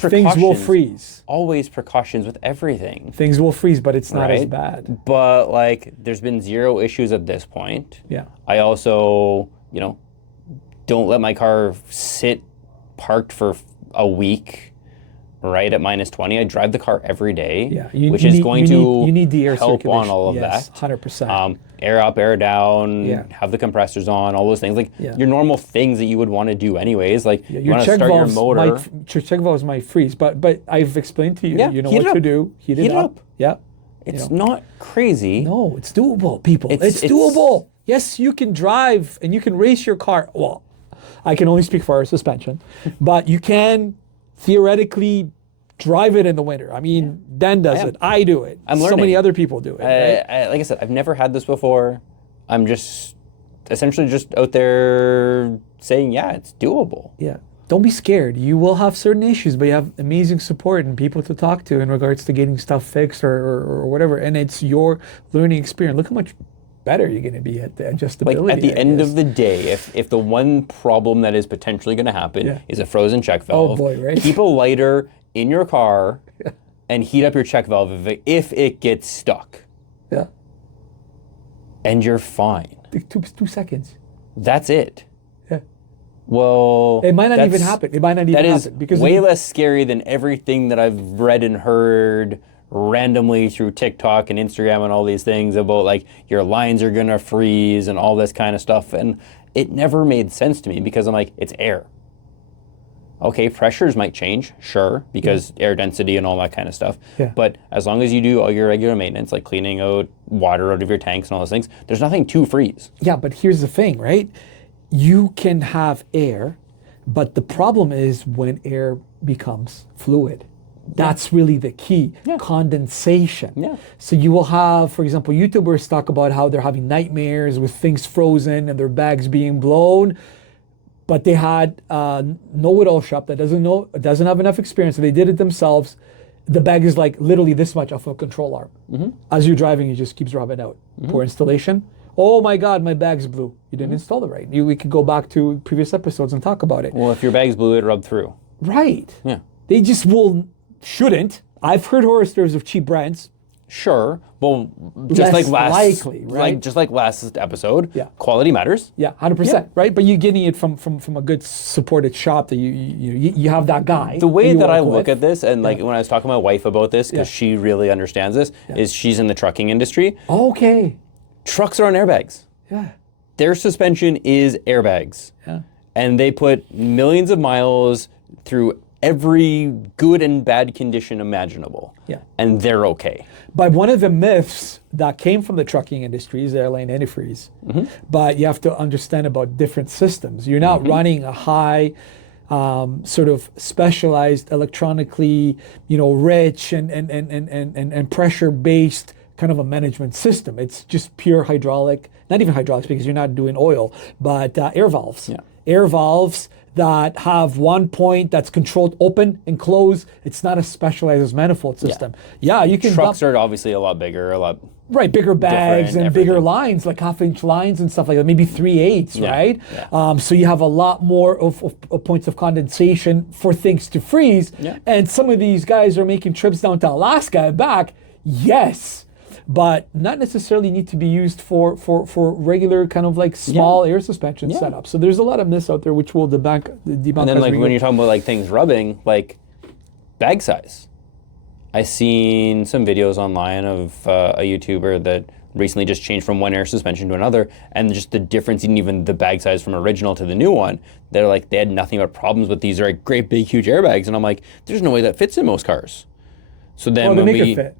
things will freeze. Always precautions with everything. Things will freeze, but it's not as bad. But like, there's been zero issues at this point. Yeah. I also, don't let my car sit parked for a week, right, at -20. I drive the car every day, which is going to need the air help circulation. on all of that. 100%. Air up, air down, have the compressors on, all those things. Like your normal things that you would want to do anyways. Like you want to start your motor. Your check valves might freeze, but I've explained to you, you know what to do. Heat it up. Yeah. It's not crazy. No, it's doable, people. It's doable. Yes, you can drive and you can race your car. Well, I can only speak for our suspension, but you can theoretically drive it in the winter. I mean, Dan does it. I do it. I'm learning. So many other people do it. Right? Like I said, I've never had this before. I'm just essentially just out there saying, yeah, it's doable. Yeah. Don't be scared. You will have certain issues, but you have amazing support and people to talk to in regards to getting stuff fixed or whatever. And it's your learning experience. Look how much better you're going to be at the adjustability. Like at the end of the day, if the one problem that is potentially going to happen is a frozen check valve, keep a lighter in your car and heat up your check valve if it gets stuck. Yeah. And you're fine. 2 seconds. That's it. Yeah. Well, it might not even happen. It might not even happen. That is way less scary than everything that I've read and heard randomly through TikTok and Instagram and all these things about like your lines are gonna freeze and all this kind of stuff. And it never made sense to me because I'm like, it's air. Okay, pressures might change, sure, because air density and all that kind of stuff. Yeah. But as long as you do all your regular maintenance, like cleaning out water out of your tanks and all those things, there's nothing to freeze. Yeah, but here's the thing, right? You can have air, but the problem is when air becomes fluid. That's really the key, condensation. Yeah. So you will have, for example, YouTubers talk about how they're having nightmares with things frozen and their bags being blown. But they had a know-it-all shop that doesn't have enough experience, so they did it themselves. The bag is like literally this much off a control arm. Mm-hmm. As you're driving, it just keeps rubbing out. Poor installation. Oh my God, my bag's blue. You didn't install it right. We could go back to previous episodes and talk about it. Well, if your bag's blue, it rubbed through. Right. Yeah. They just shouldn't. I've heard horror stories of cheap brands. Sure. Well, just like last episode, Yeah. quality matters. Yeah, 100%, right? But you're getting it from a good supported shop that you have that guy. The way that I look at this, and like when I was talking to my wife about this, because she really understands this, is she's in the trucking industry. Okay. Trucks are on airbags. Yeah. Their suspension is airbags. Yeah. And they put millions of miles through every good and bad condition imaginable. Yeah. And they're okay. But one of the myths that came from the trucking industry is airline antifreeze. But you have to understand about different systems. You're not running a high sort of specialized electronically, rich and pressure-based kind of a management system. It's just pure hydraulic, not even hydraulics because you're not doing oil, but air valves. Yeah. Air valves that have one point that's controlled open and close. It's not a specialized manifold system. Yeah, you can. Trucks are obviously a lot bigger, bigger bags and bigger lines, like 1/2-inch lines and stuff like that, maybe 3/8, right? Yeah. So you have a lot more of points of condensation for things to freeze. Yeah. And some of these guys are making trips down to Alaska and back, yes, but not necessarily need to be used for regular kind of like small air suspension setups. So there's a lot of myths out there which will debunk. And then like when you're talking about like things rubbing, like bag size. I seen some videos online of a YouTuber that recently just changed from one air suspension to another, and just the difference in even the bag size from original to the new one. They're like, they had nothing but problems with these like great big huge airbags, and I'm like, there's no way that fits in most cars. So then they make it fit.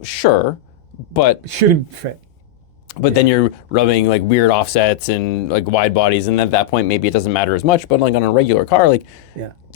Sure. But shouldn't fit. But then you're rubbing like weird offsets and like wide bodies, and at that point maybe it doesn't matter as much. But like on a regular car, like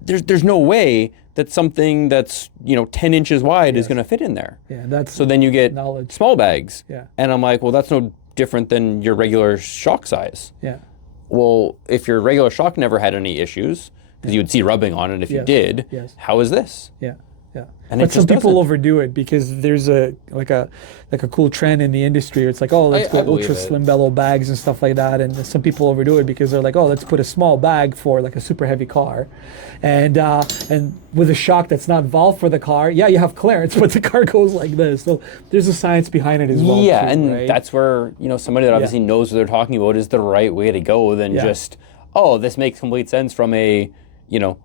there's no way that something that's 10 inches wide is going to fit in there. Yeah, that's so then you get small bags. Yeah. And I'm like, well, that's no different than your regular shock size. Yeah. Well, if your regular shock never had any issues, because you would see rubbing on it if you did. Yes. How is this? Yeah. Yeah. And But it some just people doesn't. overdo it because there's a cool trend in the industry. It's like, oh, let's I go believe ultra it. slim bellow bags and stuff like that. And some people overdo it because they're like, oh, let's put a small bag for like a super heavy car, and with a shock that's not valved for the car. Yeah, you have clearance, but the car goes like this. So there's a science behind it as well. Yeah, too, and right? that's where, somebody that obviously knows what they're talking about is the right way to go than just, oh, this makes complete sense from a,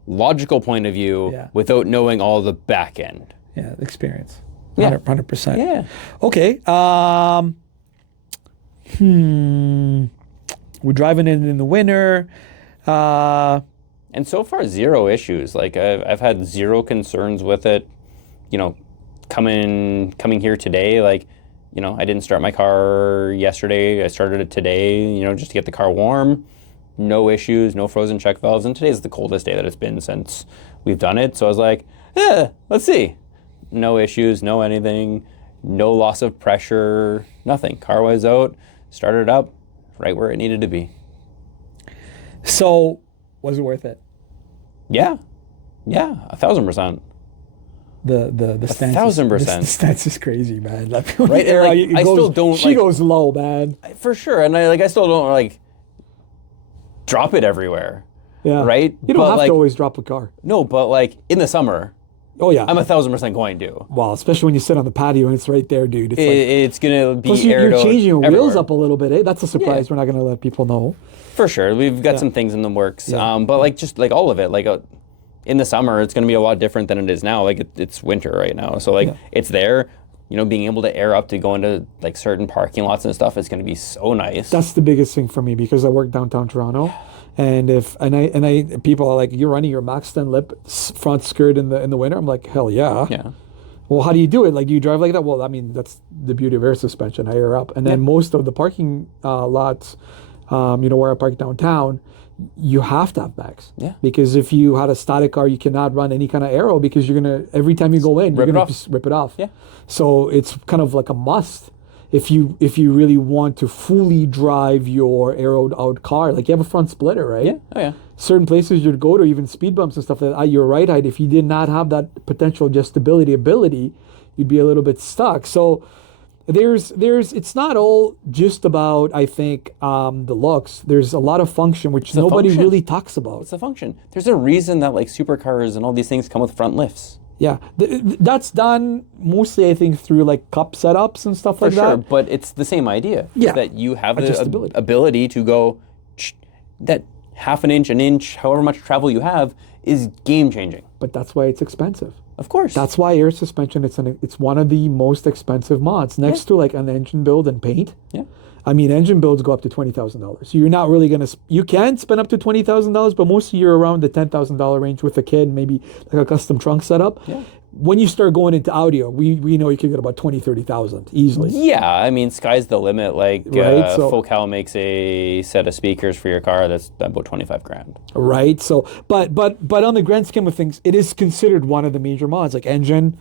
logical point of view without knowing all the back end. Yeah, experience. Yeah. 100%. Yeah. Okay. We're driving in the winter. And so far, zero issues. Like I've had zero concerns with it. Coming here today, like, I didn't start my car yesterday. I started it today, just to get the car warm. No issues, no frozen check valves. And today's the coldest day that it's been since we've done it. So I was like, let's see. No issues, no anything, no loss of pressure, nothing. Car was out, started up, right where it needed to be. So, was it worth it? Yeah, 1,000%. The stance 1,000%. The stance is crazy, man. Like, Right? And, like, I still don't, she goes low, man. For sure, and I still don't drop it everywhere. Yeah. Right? You don't But, have like, to always drop a car. No, but in the summer, Oh yeah. I'm 1,000% going to. Well, especially when you sit on the patio and it's right there, dude. It's It's gonna be plus aired you're out changing your everywhere. wheels up a little bit. That's a surprise. Yeah. We're not going to let people know. For sure, we've got some things in the works. Yeah. But just all of it, in the summer, it's gonna be a lot different than it is now. It's winter right now, so it's there. Being able to air up to go into certain parking lots and stuff is gonna be so nice. That's the biggest thing for me because I work downtown Toronto, and people are like, you're running your max 10 lip front skirt in the winter. I'm like, hell yeah. Yeah. Well, how do you do it? Like, do you drive like that? Well, I mean, that's the beauty of air suspension. I air up, and then most of the parking lots, where I park downtown, you have to have bags. Yeah. Because if you had a static car, you cannot run any kind of aero because you're gonna every time you go in, you're gonna just rip it off. Yeah. So it's kind of like a must if you really want to fully drive your aeroed out car. Like, you have a front splitter, right? Yeah. Oh yeah. Certain places you'd go to, even speed bumps and stuff like that, at your right height, if you did not have that potential adjustability ability, you'd be a little bit stuck. So there's it's not all just about, I think, the looks. There's a lot of function which nobody really talks about. It's a function. There's a reason that supercars and all these things come with front lifts. Yeah, that's done mostly, I think, through cup setups and stuff like For sure, that. but it's the same idea. Yeah. That you have the Adjustability. ability to go that half an inch, however much travel you have, is game changing. But that's why it's expensive. Of course. That's why air suspension, it's one of the most expensive mods next to an engine build and paint. Yeah. I mean, engine builds go up to $20,000. So you're not really gonna. You can spend up to $20,000, but mostly you're around the $10,000 range with a kid, maybe a custom trunk setup. Yeah. When you start going into audio, we know you can get about 20, 30,000 easily. Yeah, I mean, sky's the limit. Right, so- Focal makes a set of speakers for your car that's about $25,000. Right. So, but on the grand scheme of things, it is considered one of the major mods, like engine,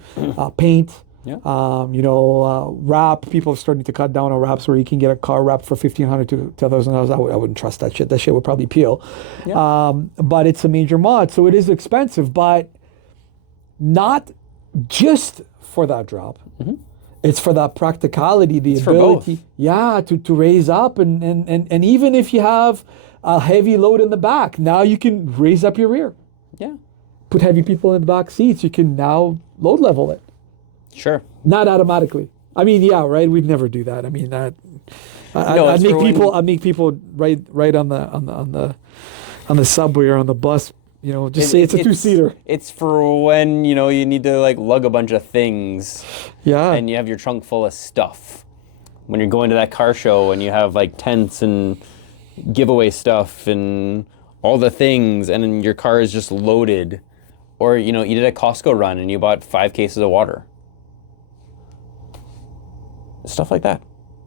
paint. Yeah. Wrap. People are starting to cut down on wraps where you can get a car wrapped for $1,500 to $2,000. I wouldn't trust that shit. That shit would probably peel. Yeah. But it's a major mod, so it is expensive, but not just for that drop. Mm-hmm. It's for that practicality, the for ability, both. to raise up, and even if you have a heavy load in the back, now you can raise up your rear. Yeah. Put heavy people in the back seats. You can now load level it. Sure. Not automatically. I mean, yeah, right. We'd never do that. I mean, that. I'd make people right on the subway or on the bus. Just say it's a two-seater. It's for when you need to lug a bunch of things. Yeah. And you have your trunk full of stuff. When you're going to that car show and you have tents and giveaway stuff and all the things, and then your car is just loaded, or you did a Costco run and you bought 5 cases of water. Stuff like that.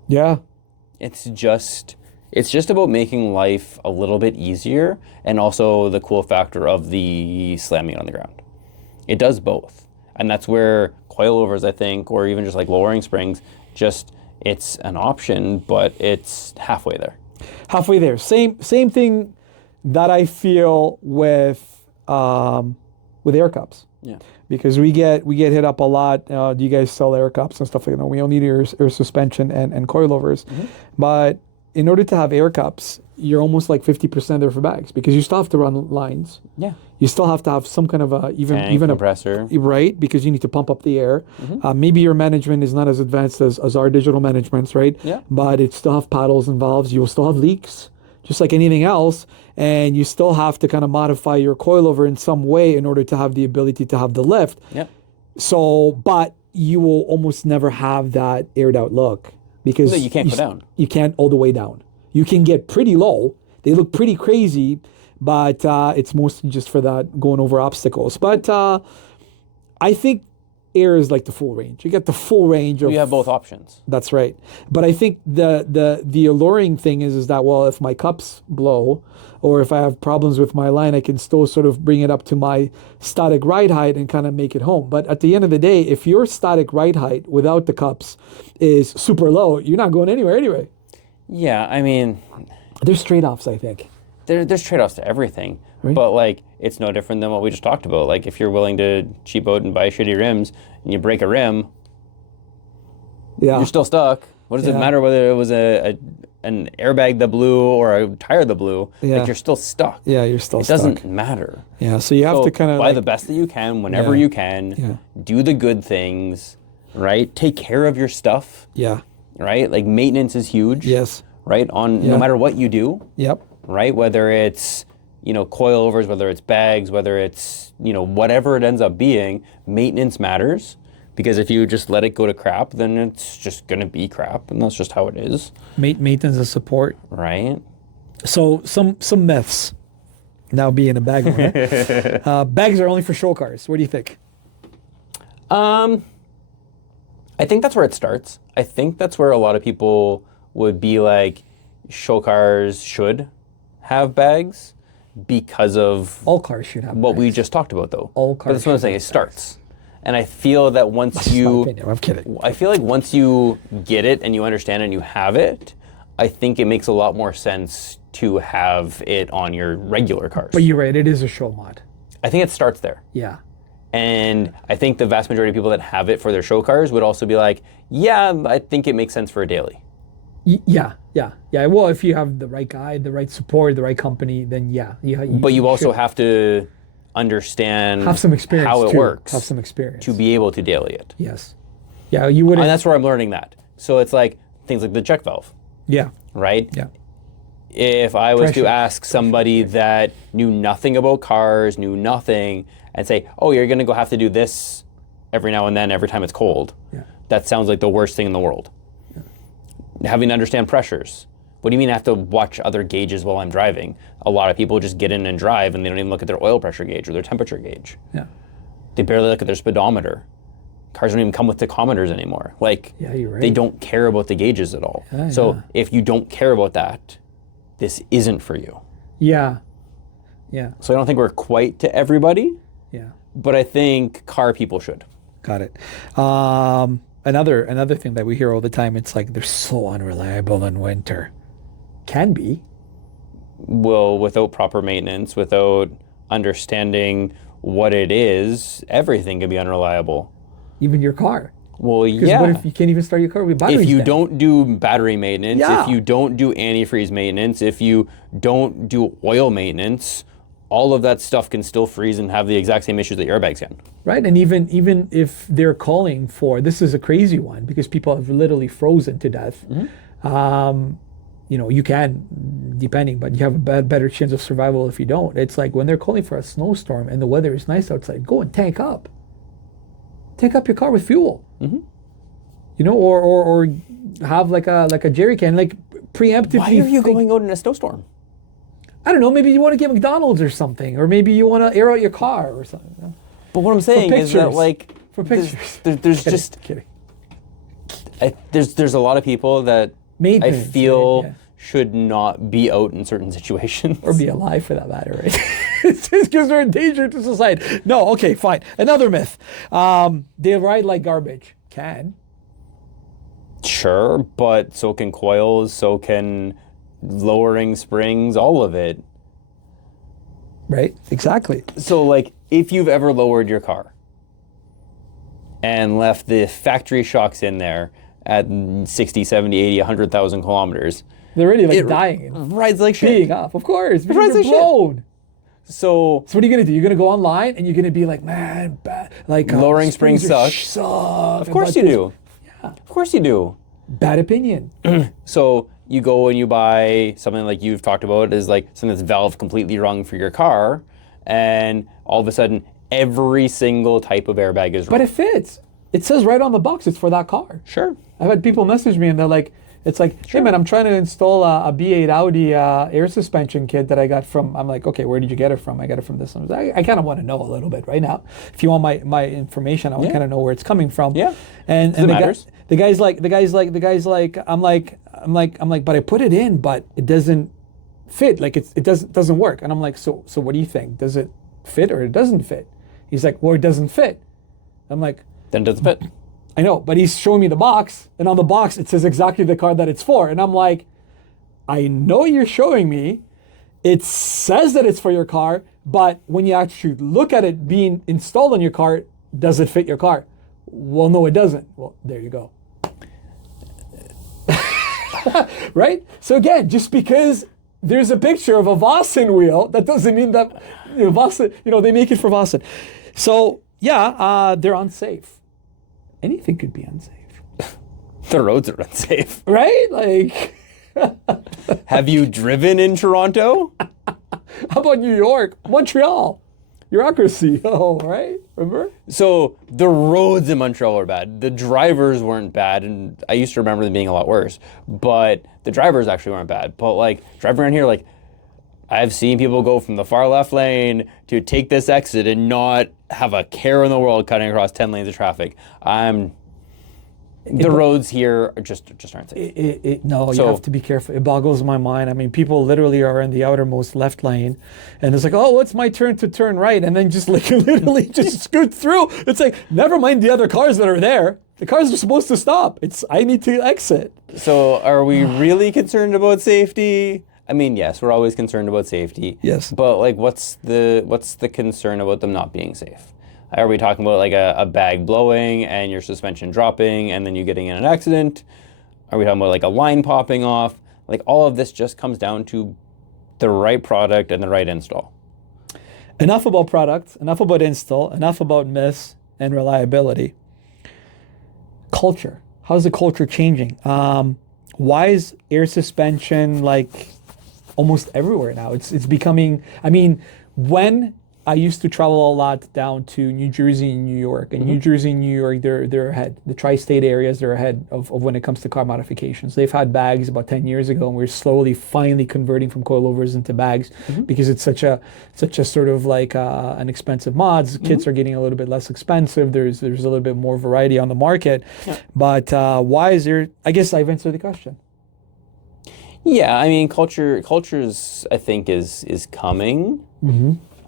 Yeah. It's just about making life a little bit easier, and also the cool factor of the slamming on the ground. It does both. And that's where coilovers, I think, or even just lowering springs, it's an option, but it's halfway there. Halfway there. Same thing that I feel with air cups. Yeah. because we get hit up a lot. Do you guys sell air cups and stuff like that? No, we only need air suspension and coilovers. But in order to have air cups, you're almost like 50% there for bags, because you still have to run lines. Yeah. You still have to have some kind of a Tank, compressor. Right, because you need to pump up the air. Maybe your management is not as advanced as our digital managements, right? Yeah. But it still have paddles and valves. You will still have leaks, just like anything else. And you still have to kind of modify your coilover in some way in order to have the ability to have the lift. Yep. So, but you will almost never have that aired out look, because No, you can't go down. You can't all the way down. You can get pretty low. They look pretty crazy, but it's mostly just for that going over obstacles. But I think air is like the full range. You get the full range of. You have both options. That's right. But I think the alluring thing is that, well, if my cups blow, or if I have problems with my line, I can still sort of bring it up to my static ride height and kind of make it home. But at the end of the day, if your static ride height without the cups is super low, you're not going anywhere anyway. Yeah, I mean, There's trade-offs, I think. there's trade-offs to everything. Right. But like, it's no different than what we just talked about. Like, if you're willing to cheap out and buy shitty rims and you break a rim, Yeah. you're still stuck. What does it Yeah. matter whether it was an airbag that blew or a tire that blew? Yeah. Like, you're still stuck. Yeah, you're still It stuck. doesn't matter. Yeah, so you have So to kind of buy the best that you can whenever Yeah. you can. Yeah. Do the good things, right? Take care of your stuff, Yeah. right? Like, maintenance is huge. Yes. Right? On Yeah. no matter what you do, Yep. right? Whether it's, coilovers, whether it's bags, whether it's, whatever it ends up being, maintenance matters. Because if you just let it go to crap, then it's just going to be crap. And that's just how it is. Maintenance and support. Right? So some myths. Now being a bag owner. Bags are only for show cars. What do you think? I think that's where it starts. I think that's where a lot of people would be like, show cars should have bags because of All cars should have what we bags. just talked about, though. All But cars that's what I'm should saying. have It starts. And I feel that once That's my you... opinion. I'm kidding. I feel like once you get it and you understand and you have it, I think it makes a lot more sense to have it on your regular cars. But you're right. It is a show mod. I think it starts there. Yeah. And I think the vast majority of people that have it for their show cars would also be like, yeah, I think it makes sense for a daily. Yeah. Well, if you have the right guy, the right support, the right company, then yeah. But you also should have to understand have some experience how it too. works Have some experience. to be able to daily it. Yes. Yeah, you wouldn't. And that's where I'm learning that. So it's like things like the check valve, Yeah. right? Yeah. If I was Pressure. to ask somebody that knew nothing about cars, knew nothing, and say, oh, you're going to go have to do this every now and then, every time it's cold, Yeah. that sounds like the worst thing in the world. Having to understand pressures. What do you mean I have to watch other gauges while I'm driving? A lot of people just get in and drive and they don't even look at their oil pressure gauge or their temperature gauge. Yeah. They barely look at their speedometer. Cars don't even come with tachometers anymore. Like, Yeah, you're right. they don't care about the gauges at all. Yeah, so yeah. if you don't care about that, this isn't for you. Yeah. Yeah. So I don't think we're quite to everybody, Yeah. but I think car people should. Got it. Another thing that we hear all the time, it's like they're so unreliable in winter. Can be. Well, without proper maintenance, without understanding what it is, everything can be unreliable. Even your car. Well, Because yeah. what if you can't even start your car with batteries? If you then? don't do battery maintenance, Yeah. if you don't do antifreeze maintenance, if you don't do oil maintenance, all of that stuff can still freeze and have the exact same issues that your airbags can. Right, and even if they're calling for, this is a crazy one because people have literally frozen to death. You can, depending, but you have a better chance of survival if you don't. It's like when they're calling for a snowstorm and the weather is nice outside, go and tank up. Tank up your car with fuel. Or have like a jerry can, like preemptively. Why are you going out in a snowstorm? I don't know. Maybe you want to get McDonald's or something, or maybe you want to air out your car or something. You know? But what I'm saying is that, pictures. like, For pictures. there's just Kidding. there's a lot of people that I Maintenance, feel right, yeah. should not be out in certain situations. Or be alive for that matter, right? It's just because they're a danger to society. No, okay, fine. Another myth. They ride like garbage. Can. Sure, but so can coils, so can lowering springs, all of it. Right? Exactly. So, like, if you've ever lowered your car, and left the factory shocks in there at 60, 70, 80, 100,000 kilometers. They're already like dying. Rides like shit. Being off, of course. Because rides they're like shit. blown. So what are you gonna do? You're gonna go online and you're gonna be like, man, like lowering springs suck. Suck. Of course you do. Yeah. Of course you do. Bad opinion. So you go and you buy something like you've talked about, is like something that's valve completely wrong for your car, and all of a sudden every single type of airbag is wrong. But it fits. It says right on the box it's for that car. Sure. I've had people message me and they're like, it's like, hey man, I'm trying to install a B8 Audi air suspension kit that I got from, I'm like, okay, where did you get it from? I got it from this one. I kind of want to know a little bit right now. If you want my information, I want to kind of know where it's coming from. Yeah. And the guy's like, I'm like, but I put it in, but it doesn't fit. Like it doesn't work. And I'm like, so what do you think? Does it fit or it doesn't fit? He's like, well, it doesn't fit. I'm like, then it doesn't fit. I know, but he's showing me the box, and on the box it says exactly the car that it's for. And I'm like, I know you're showing me, it says that it's for your car, but when you actually look at it being installed on your car, does it fit your car? Well, no, it doesn't. Well, there you go. Right? So again, just because there's a picture of a Vossen wheel, that doesn't mean that Vossen, they make it for Vossen. So yeah, they're unsafe. Anything could be unsafe. The roads are unsafe. Right? Like... Have you driven in Toronto? How about New York? Montreal? Bureaucracy. Oh, right? Remember? So the roads in Montreal are bad. The drivers weren't bad, and I used to remember them being a lot worse. But the drivers actually weren't bad. But like driving around here, like I've seen people go from the far left lane to take this exit and not have a care in the world cutting across 10 lanes of traffic. The roads here just aren't safe. No, you have to be careful. It boggles my mind. I mean, people literally are in the outermost left lane, and it's like, oh, it's my turn to turn right, and then just like literally just scoot through. It's like, never mind the other cars that are there. The cars are supposed to stop. I need to exit. So are we really concerned about safety? I mean, yes, we're always concerned about safety. Yes. But like, what's the concern about them not being safe? Are we talking about like a bag blowing and your suspension dropping and then you getting in an accident? Are we talking about like a line popping off? Like all of this just comes down to the right product and the right install. Enough about product, enough about install, enough about myths and reliability. Culture. How's the culture changing? Why is air suspension like almost everywhere now? It's becoming, I mean, when I used to travel a lot down to New Jersey and New York. And New Jersey and New York, they're ahead. The tri-state areas, they're ahead of when it comes to car modifications. They've had bags about 10 years ago, and we're slowly, finally converting from coilovers into bags because it's such a sort of like an expensive mods. Kits are getting a little bit less expensive. There's a little bit more variety on the market. Yeah. But why is there? I guess I've answered the question. Yeah, I mean, cultures, I think, is coming.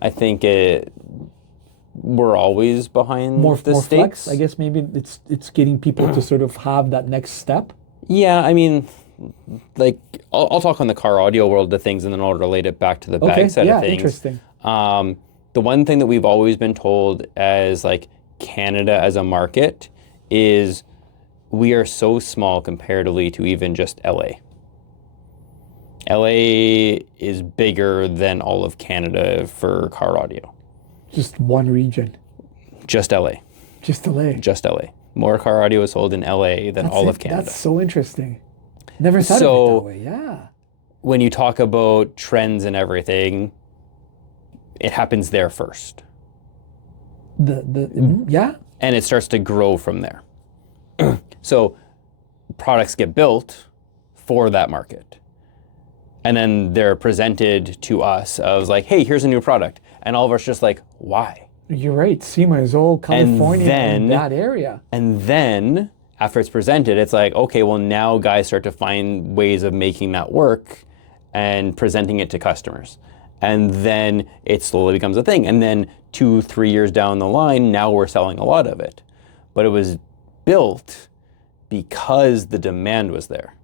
I think we're always behind more stakes. Flex. I guess maybe it's getting people to sort of have that next step. Yeah, I mean, like I'll talk on the car audio world of things, and then I'll relate it back to the bag side of things. Interesting. The one thing that we've always been told as like Canada as a market is we are so small comparatively to even just LA. LA is bigger than all of Canada for car audio. Just one region. Just LA. Just LA. Just LA. More car audio is sold in LA than all of Canada. That's so interesting. Never thought of it that way. Yeah. When you talk about trends and everything, it happens there first. Yeah. And it starts to grow from there. So products get built for that market. And then they're presented to us as like, hey, here's a new product. And all of us just like, why? You're right. SEMA is all California and that area. And then after it's presented, it's like, okay, well now guys start to find ways of making that work and presenting it to customers. And then it slowly becomes a thing. And then 2-3 years down the line, now we're selling a lot of it. But it was built because the demand was there.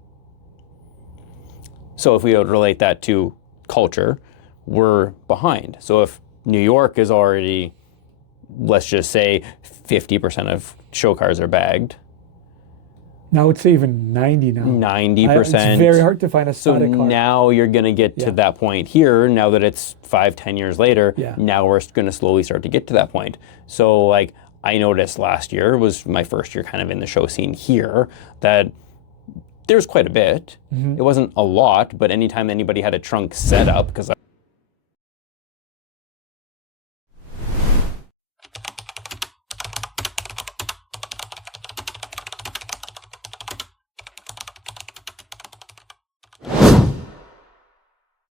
So if we would relate that to culture, we're behind. So if New York is already let's just say 50% of show cars are bagged. Now I would say even 90 now. 90%. It's very hard to find a So static car. now you're going to get to that point here, now that it's 5-10 years later, now we're going to slowly start to get to that point. So like I noticed last year was my first year kind of in the show scene here that there was quite a bit. It wasn't a lot, but anytime anybody had a trunk set up, because